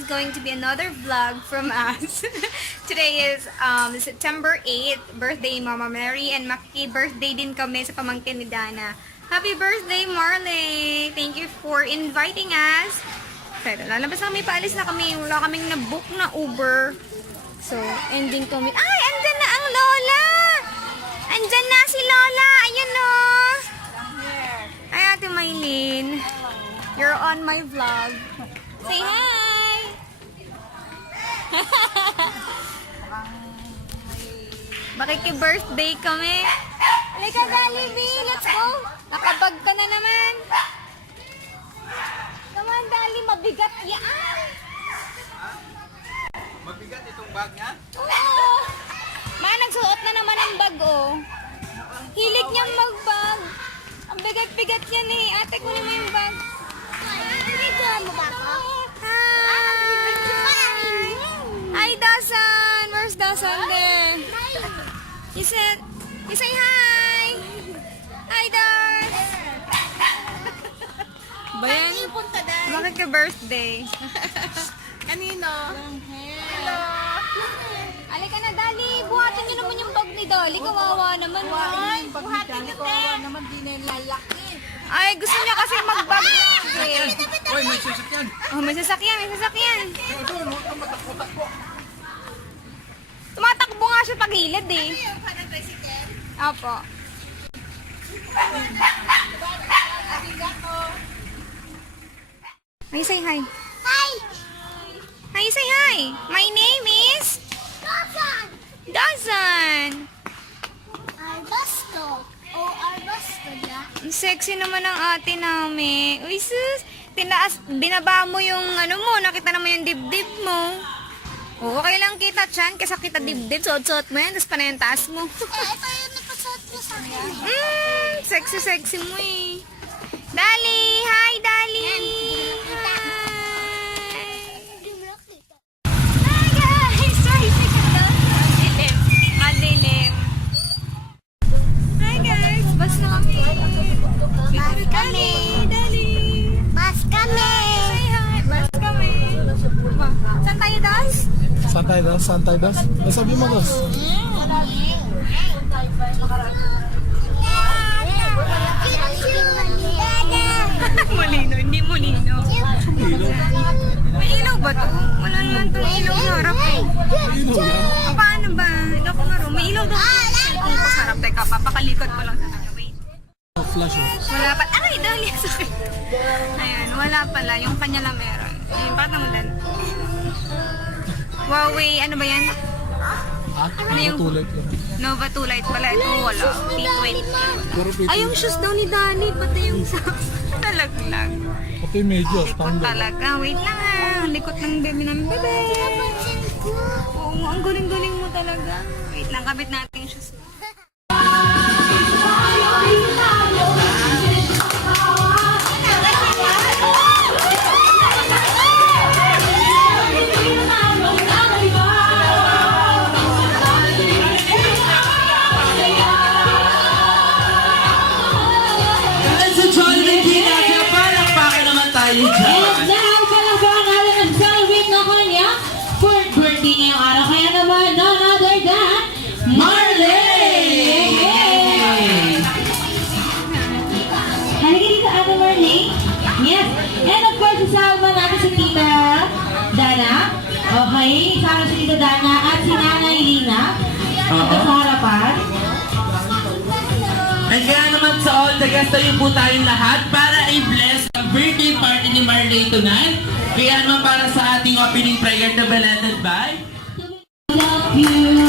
is going to be another vlog from us. Today is September 8th, birthday Mama Mary, and Naki Birthday din kami sa pamangkin ni Dana. Happy birthday, Marley! Thank you for inviting us. Pero lalabas na kami, paalis na kami. Wala kaming na-book na Uber. So, ending kami. Ay, andyan na ang Lola! Andyan na si Lola! Ayan o! Ay, Ate Maylin. You're on my vlog. Say hi! Makiki-birthday kami. Halika, Jollibee! Let's go! Nakabag ka na naman. Come on, Dali. Mabigat yan. Mabigat itong bag niya? Oo. Ma, nagsuot na naman ang bag, oh. Hilig niyang mag-bag. Ang bigat-bigat yan eh. Ate, kunin mo yung bag. Hi, Dasan! Where's Dasan there? You say hi! Hi, Das! Bayan, bakit ka birthday? Kanino? Hello! Alika na, Dali! Buhatin niyo naman yung bag ni Dali. Kawawa naman. Ay, buhatin nyo, te. Naman din na yung lalaki. Ay, gusto niya kasi mag-bag. Uy, may sasakyan! Oh, may sasakyan, may sasakyan. Ito, huwag kang matakbo-takbo. Tumatakbo nga siya pag-hilad eh. Opo. Ay, say hi. Hi! Hi, say hi. My name is Dawson! Dazan. Arbasto. Oh, Arbasto na. Ang sexy naman ng ate namin. Uy, sus. Binaba mo yung ano mo. Nakita naman yung dibdib mo. Oh, okay lang kita chan. Kesa kita dibdib. Suot-suot mo yan. Tapos pa na yung taas mo. Ito yung napasot mo sa akin. Sexy-sexy mo eh. Dali! Hi, Dali! Hi! Hi, guys! Sorry, sikat doon. Madilim. Madilim. Hi, guys! Bus na kami. Bus kami. Dali! Bus kami. Say hi! Bus kami. Saan tayo, Das? Santai das, santai das. Ano sabi mo, das? Molino, hindi molino. May ilaw ba to? Wala naman itong ilaw sa harap. Paano ba? Hindi ako maro. May ilaw daw sa cellphone ko sa harap. Teka, papakalikot ko lang sa kanya. Wait. Flash oh. Wala pa. Ay, dali sa akin. Ayan, wala pala. Yung kanya lang meron. Ayun, bakit namulan? Huawei, ano ba yan? At Ano yung- tulad yun. Nova 2 Lite pala. Ito wala. P20. Pero Ay, yung shoes daw ni Dani. Pati yung socks. Talaglag. pati medyas, Likot tanda. talaga. Wait lang ha. Ang likot ng baby namin. Bebe! Oo, ang galing-galing mo talaga. Wait lang, kabit natin yung shoes. Sa Jollibee natin, palakpakan naman tayo dyan. And dahil palakpakan natin ang celebrate na kanya for birthday ngayong araw. Kaya naman, none other than Marley! Halika dito, Ate Marley. Yes. And of course, isama natin si Tita Dana. Okay, isama si Tita Dana at si Nanay Lina. Ito sa harapan. And kaya naman sa all the guests, tayo po tayong lahat para i-bless ang birthday party ni Marley tonight. Kaya naman para sa ating opening prayer na belated by Love you,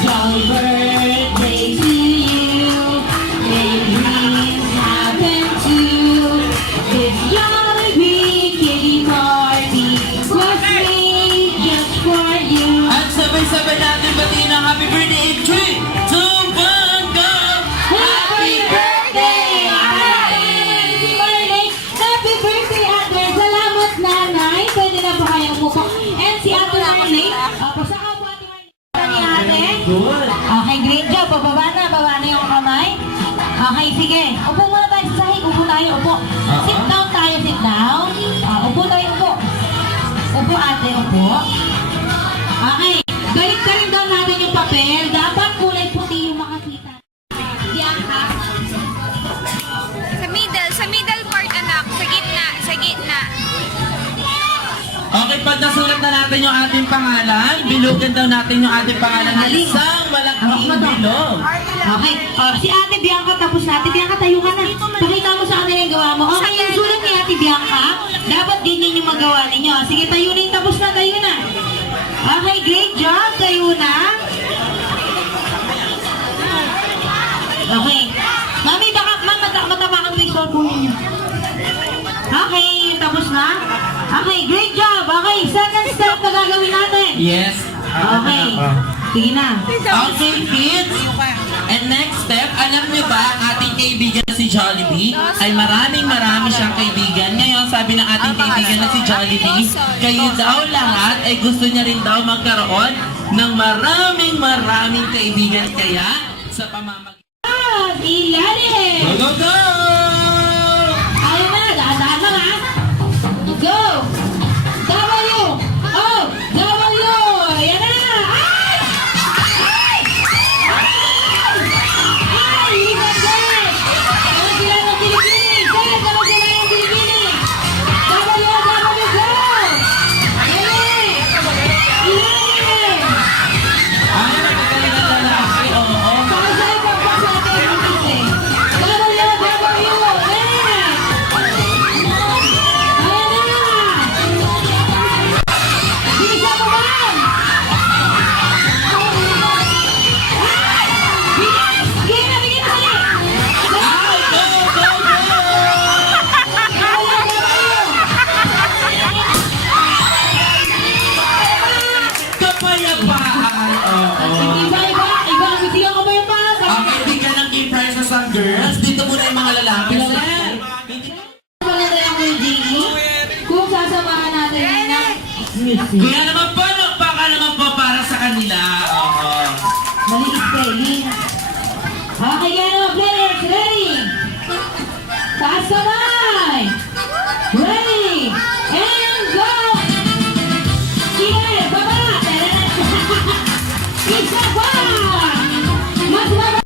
jolly birthday to you. May dreams happen too. This Jollibee kitty party was made just for you. at sabay-sabay natin batiin ang happy birthday in 3, 2, 1, go! Happy birthday, Ate! Si Marley, happy birthday, Ate! Salamat, Nanay. Pwede na ba kayong umupo? And si Ate Marley, pasaka po Ate Marley. ate, opo. Okay, balik ka rin daw natin yung papel. Dapat kulay puti yung makakita. Yan ha. Sa middle part anak, sa gitna, sa gitna. Okay, pag nasulat na natin yung ating pangalan, bilugan daw natin yung ating pangalan ng isang malaking bilog. Okay, si Ate Bianca tapos na. Ate Bianca, tayo ka na. Pakita mo sa kanila yung gawa mo. Okay, yung sulat ni Ate Bianca, dapat ganyan yung magawa ninyo. Sige, tayo na yung tapos na, tayo na. Okay, great job, tayo na. Okay. Mami, baka matapakan mo yung cellphone ninyo. Okay, tapos na. Okay, great job. Okay, second step na gagawin natin. Yes. Okay, sige na. Okay, kids. And next step, alam niyo ba ang ating kaibigan na si Jollibee ay maraming siyang kaibigan. Ngayon, sabi ng ating kaibigan na si Jollibee, kayo daw lahat ay gusto niya rin daw magkaroon ng maraming kaibigan. Kaya, sa pamamagitan. Ilalim! Go, go, go! Ayaw na, dahan-dahan lang ha. Go! W! O! W! Yan na! Ay! Ay! Ay! Liban din! Tawag sila ng Pilipinas! Tawag sila ng Pilipinas! W! W! Go! Ilalim! Ilalim! Ay, nagkakalit na lalaki. Oo. Pakasay pa pa sa atin. W! W! Ayan! Bisa mo ba? Bilis! Bigyan na, bigyan na ulit! Ay, go, go, go! Kapayapaan. Oo. Iba ang bitigan ko ba yung palas? Ang kaibigan ng Game Prizes ang girls, dito muna yung mga lalaki. Maganda yung Juvy. Kung sasamahan natin yun ng music. Kaya naman po, baka naman po para sa kanila. Oo. Mali spelling. Okay, kaya naman players, ready? Taas kamay! Ready! And go! Sige, baba! Isa pa! Mas baba!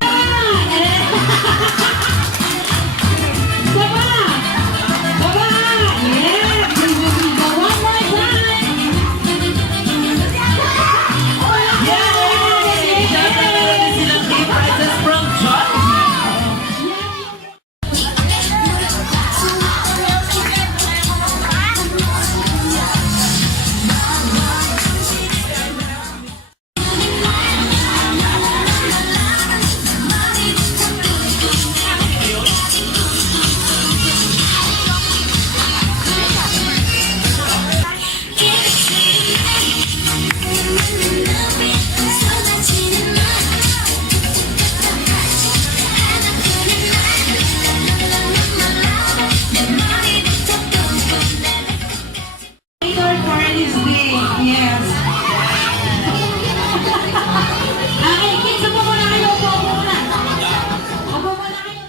Isa pa! Baba! Yeah! Go one more time! Yay! Siyempre meron din silang Game Prizes from Jollibee. Later for this day, yes. Okay, kids, upo muna kayo, upo muna. Upo muna kayo.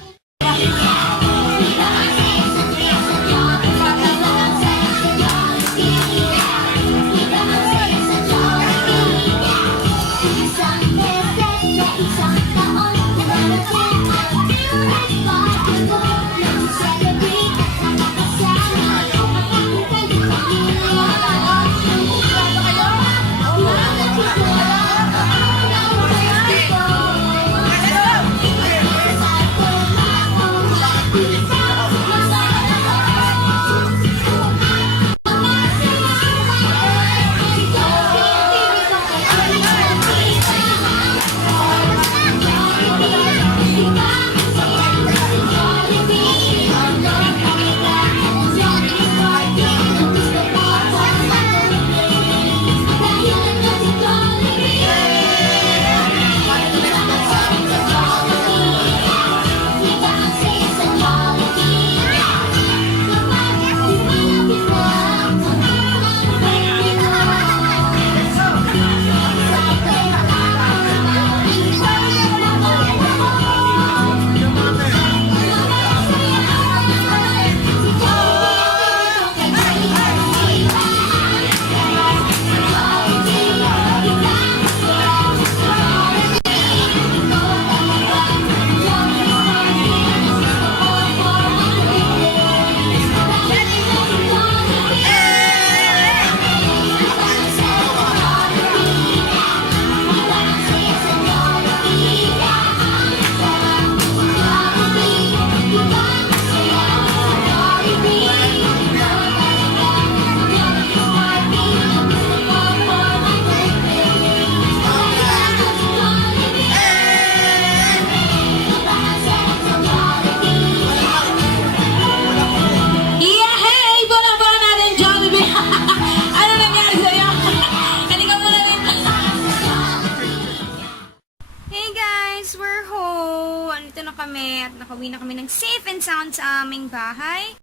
nakauwi na kami ng safe and sound sa aming bahay.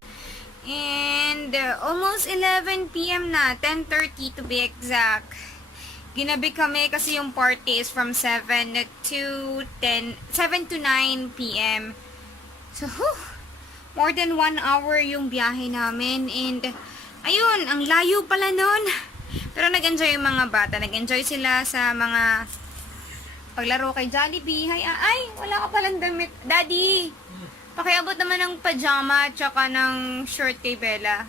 And almost 11 p.m. na, 10:30 to be exact. Ginabi kami kasi yung party is from 7 to 9 p.m. So, more than 1 hour yung biyahe namin. And, ayun, ang layo pala nun. Pero nag-enjoy yung mga bata. Nag-enjoy sila sa mga paglaro kay Jollibee. Ay, wala ka palang damit. Daddy, pakiabot naman ng pajama tsaka ng shirt kay Bella.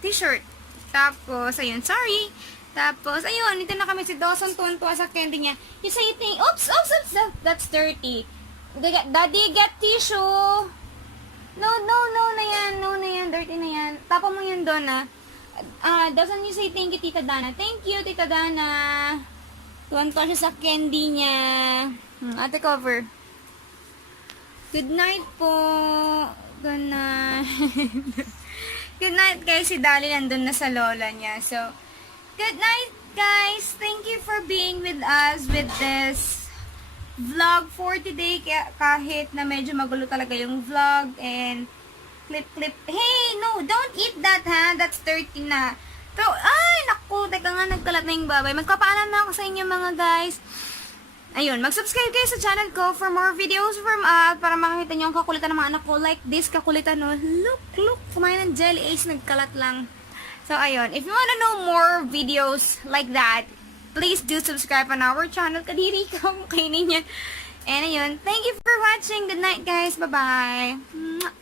T-shirt. Tapos, ayun, sorry. Tapos, ayun, ito na kami si Dawson tuwan-tuwa sa candy niya. You say, oops, that's dirty. Daddy, get tissue. No na yan, dirty na yan. Tapa mo yun doon, Dawson, you say thank you, Tita Dana. Thank you, Tita Dana. Tuwan-tuwa siya sa candy niya. Ate cover. Good night po. Good night. Good night, guys. Si Dali nandun na sa lola niya. So, good night, guys. Thank you for being with us with this vlog for today. Kahit na medyo magulo talaga yung vlog and clip. Hey, no, don't eat that, ha? That's 30 na. So, ay, naku, teka nga, nagkalat na yung babay. Magpapaalam na ako sa inyo, mga guys. Ayun, mag-subscribe kayo sa channel ko for more videos from para makakita nyo ang kakulitan ng mga anak ko. Like this, kakulitan, no? Look, kumain ng jelly ace, nagkalat lang. So, ayun, if you wanna know more videos like that, please do subscribe on our channel. Kadiri ka, kainin yan. And ayun, thank you for watching. Good night, guys. Bye-bye.